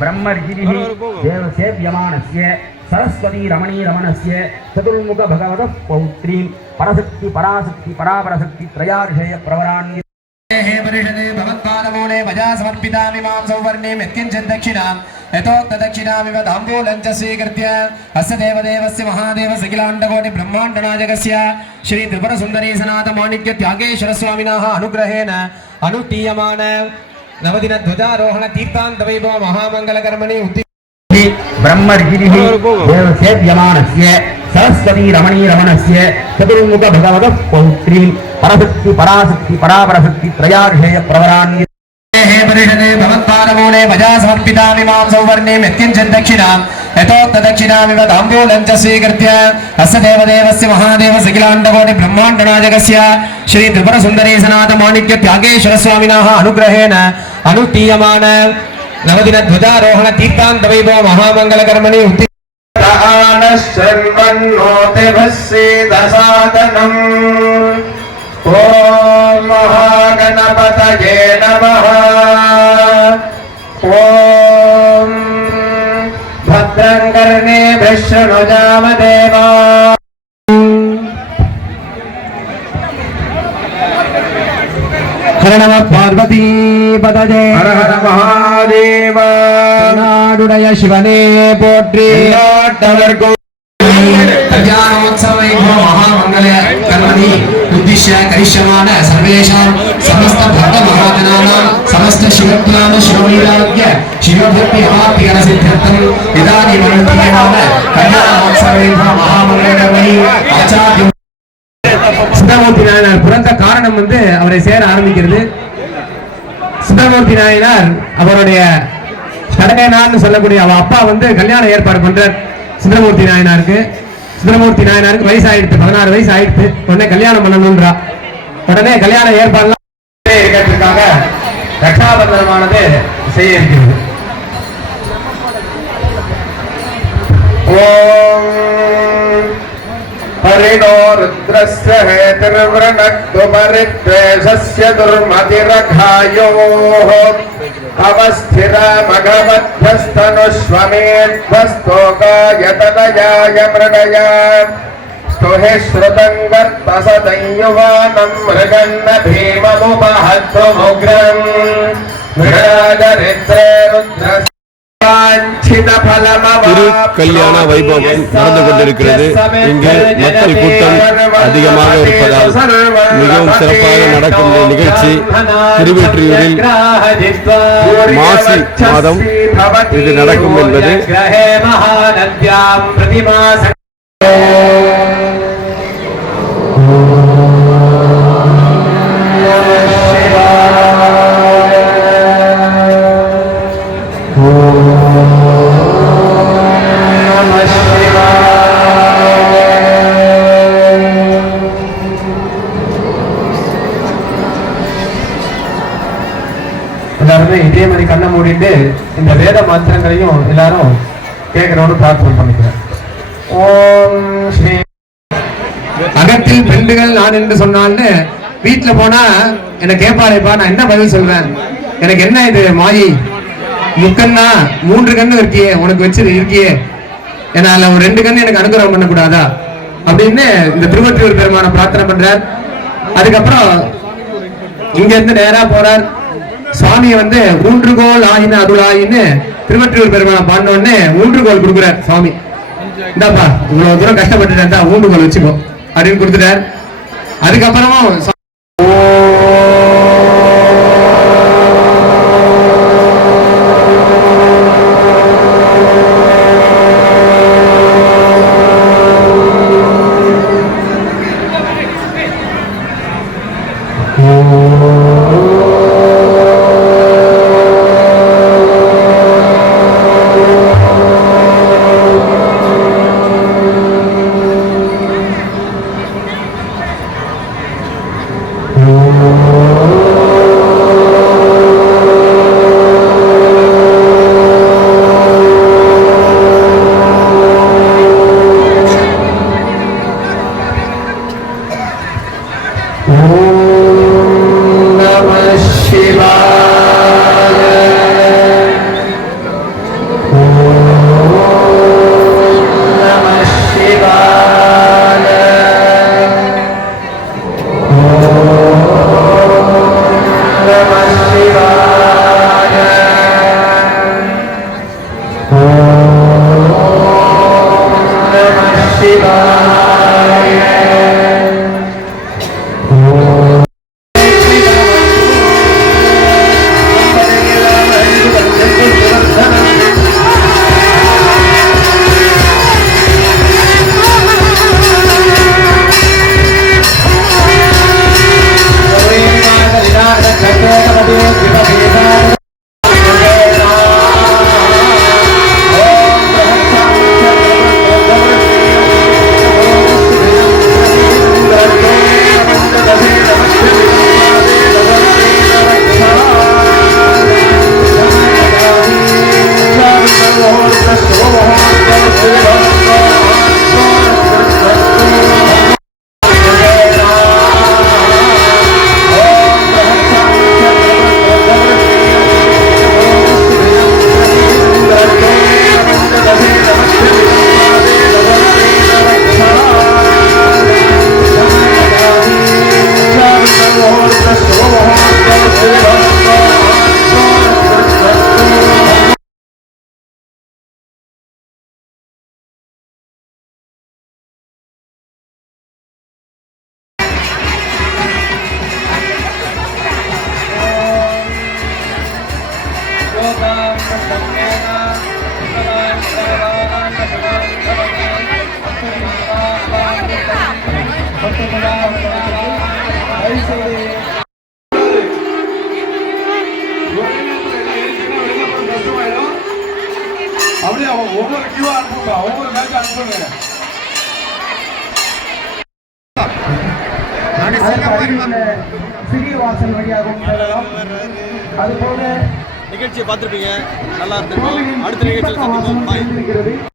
ब्रह्मर्षिः देवसेव्यमानस्य सरस्वती रमणी रमणस्य चतुर्मुख भगवतः पौत्रीं परशक्ति पराशक्ति परापरशक्ति त्रयार्षय प्रवरान्य हे परिषदे भवत्पादमूले भजा समर्पितामि मां सौवर्णे यत्किञ्चित् दक्षिणां यतोक्तदक्षिणामिव ताम्बूलं च स्वीकृत्य अस्य देवदेवस्य महादेवस्य अखिलाण्डकोटि ब्रह्माण्डनायकस्य श्री त्रिपुरसुन्दरी सनातमाणिक्य त्यागेश्वरस्वामिनः अनुग्रहेण अनुष्ठीयमान नवदिन ध्वजारोहण तीर्थान्त वैभव महामंगलकर्मणि ब्रह्मर्षिः देवसेव्यमानस्य सरस्वती रमणी रमणस्य चतुर्मुख भगवतः पौत्रीं परशक्ति पराशक्ति परापरशक्ति त्रयार्षय प्रवरान्य हे परिषदे भवत्पादमूले भजा समर्पितामि मां सौवर्णे यत्किञ्चित् दक्षिणां यतोक्तदक्षिणामिव ताम्बूलं च स्वीकृत्य अस्य देवदेवस्य महादेवस्य अखिलाण्डकोटि ब्रह्माण्डनायकस्य श्री त्रिपुरसुन्दरी सनातमाणिक्य त्यागेश्वरस्वामिनः अनुग्रहेण अनुष्ठीयमान नवदिन ध्वजारोहण तीर्थान्त वैभव महामंगलकर्मणि ओम महागणपतये नमः। ओम भद्रं कर्णेभिः शृणुयाम देवा। हर नमः पार्वती पतये हर हर महादेव। नाडुडय शिवने पोट्री नाटवर्गो कल्याणोत्सव महामंगलकर्मणि उद्दिश्य करिष्यमान सर्वेषां समस्त भक्त महाजनानां समस्त शिवत्वान शिववीराज्ञ शिवभक्ति महाप्रियसिद्ध्यर्थं इदानीम् अनुष्ठीयमान कल्याणोत्सव महामंगलकर्मणि आचार्य சுந்தரமூர்த்தி நாயனார் பிறந்த காரணம் அவரை சேர ஆரம்பிக்கிறது. சுந்தரமூர்த்தி நாயனார் அவருடைய கடமைனான்னு சொல்லக்கூடிய அவ அப்பா கல்யாண ஏற்பாடு பண்றார் சுந்தரமூர்த்தி நாயனாருக்கு. சுந்தரமூர்த்தி நாயனாருக்கு வயசு ஆயிடுத்து, 16 வயசு ஆயிடுத்து. உடனே கல்யாணம் பண்ணணும்ன்றா. உடனே கல்யாண ஏற்பாடுலாம் இருக்கிறதுக்காக ரட்சாபந்தனமானது செய்ய இருக்கிறது. हरिणो रुद्रस्य हेतिर्वृणक्तु परिद्वेषस्य दुर्मतिरघायोः अवस्थिरमघवध्यस्तनुष्वमेध्वस्तोकायतनयाय मृडया स्तुहि श्रुतं गर्तसतं युवानं मृगन्न भीममुपहत्वमुग्रम् मृगादरिद्रे रुद्रस्य திரு கல்யாண வைபவம் நடந்து கொண்டிருக்கிறது. இங்கு மக்கள் கூட்டம் அதிகமாக இருப்பதால் மிகவும் சிறப்பாக நடக்கும் நிகழ்ச்சி திருவெற்றியூரில் மாசி மாதம் இது நடக்கும் என்பது இதே மாதிரி கண்ணை மூடிட்டு இந்த வேத மந்திரங்களையும் எல்லாரும் கேட்கணும்னு பிரார்த்தனை பண்ணிக்கிறேன். ஓம் ஸ்ரீ அகத்தில் பெண்டுகள் நான் என்று சொன்னான்னு வீட்டுல போனா என்ன கேட்பாளேப்பா, நான் என்ன பதில் சொல்றேன்? எனக்கு என்ன இது மாயி முக்கன்னா 3 கண்ணு இருக்கியே உனக்கு வச்சு இருக்கியே, ஏன்னா அதுல ஒரு 2 கண்ணு எனக்கு அனுகிரகம் பண்ணக்கூடாதா அப்படின்னு இந்த திருவொற்றியூர் பெருமான பிரார்த்தனை பண்றார். அதுக்கப்புறம் இங்க இருந்து நேரா போறார். சுவாமியை ஊன்றுகோல் ஆயின அருளாயின்னு திருவொற்றியூர் பெருமானை பாடினோடனே ஊன்றுகோல் கொடுக்குறார் சுவாமி. இந்தாப்பா இவ்வளவு தூரம் கஷ்டப்பட்டு ஊன்றுகோல் வச்சுக்கோ அப்படின்னு கொடுத்துட்டார். அதுக்கப்புறமும் அப்படியே அவன் ஒவ்வொரு கியூஆர் அனுப்புங்க, ஒவ்வொரு மேட்ச் அனுப்புங்க. சிறிய வாசல் வழியாகவும் செல்லலாம். அதுபோல நிகழ்ச்சியை பார்த்துருப்பீங்க, நல்லா இருந்திருக்கும். அடுத்த நிகழ்ச்சியில் சந்திப்போம். பாய்.